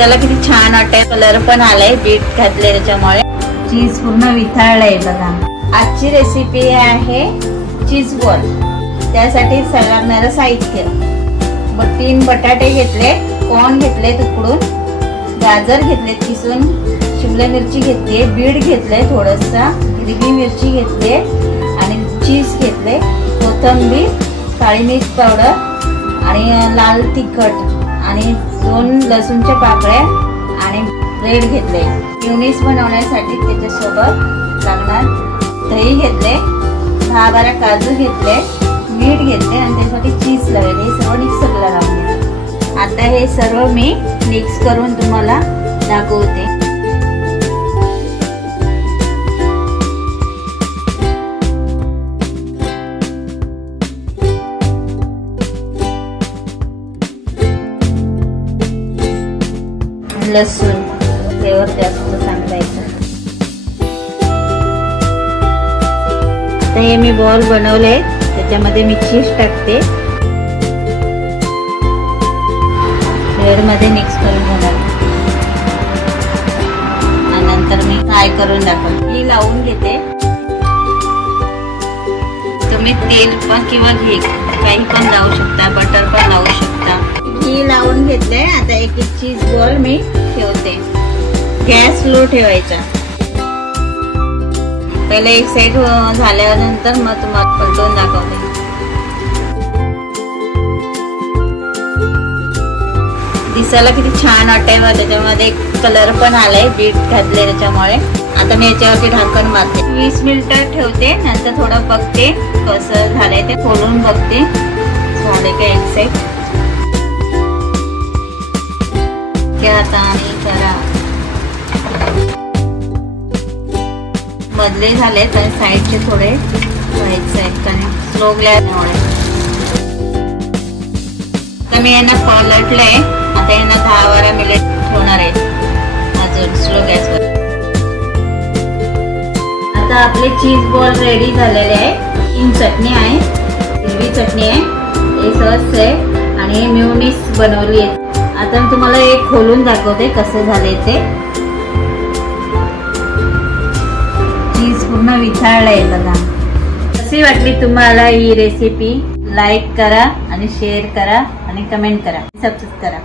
दिसायला किती छान वाटतंय, कलर पण आलाय बीट घातले त्याच्यामुळे। चीज पूर्ण विथाळलंय बघा। आजची रेसिपी आहे चीज बॉल। त्यासाठी लागणारं साहित्य 3 बटाटे घेतले, कॉर्न घेतले उकडून, गाजर घेतले किसून, शिमला मिरची घेतली, बीट घेतले थोडंसा, हिरवी मिरची घेतली आणि चीज घेतले, कोथिंबीर, काळी मिर्च पावडर आणि लाल तिखट आणि 2 लसूणच्या पाकळ्या आणि ब्रेड घेतले। मेयोनीज बनवण्यासाठी त्याच्यासोबत लागणार दही घेतले, 10-12 काजू घेतले, मीठ घेतले आणि त्यासाठी चीज लावले। हे सर्व मिक्सरला लावले। आता हे सर्व मी मिक्स करून तुम्हाला दाखवते। लसूण फ्लेवर जास्त चांगला येतो। आता हे मी बॉल बनवले, त्याच्यामध्ये मी चीज टाकते, ब्रेड मध्ये मिक्स करून घेणार आणि नंतर मी फ्राय करून दाखवते। ही लावून घेते, तुम्ही तेल पण किंवा घी काही पण लावू शकता, बटर पण लावू शकता। घी लावून घेतले। आता एक चीज बॉल मी ठेवते, गॅस लो ठेवायचा। पहिले एक साइड झाल्यानंतर मग तुम्हाला पलटून दाखवते। दिसायला किती छान वाटतंय, त्याच्यामध्ये कलर पण आलाय बीट घातले त्याच्यामुळे। आता मी याच्यावरती ढक्कन मारते, 20 मिनिटं ठेवते, नंतर थोडं बघते कसं झालंय ते, खोलून बघते झाले का एक साइड। आता करा मधले झाले तर साईडचे थोडे व्हायचे आहेत कारण स्लो गॅसमुळे। तर मी यांना पलटलंय, आता यांना 10-12 मिनिट ठेवणार आहे अजून स्लो गॅसवर। आता आपले चीज बॉल रेडी झालेले आहे। 3 चटणी आहे, हिरवी चटणी आहे, हे सॉस आहे आणि मेयोनीज बनवली आहे। आता मी तुम्हाला एक खोलून दाखवते कसं झाले ते। चीज पूर्ण विथाळलंय बघा। कशी वाटली तुम्हाला ही रेसिपी? लाईक करा आणि शेअर करा आणि कमेंट करा, सबस्क्राइब करा।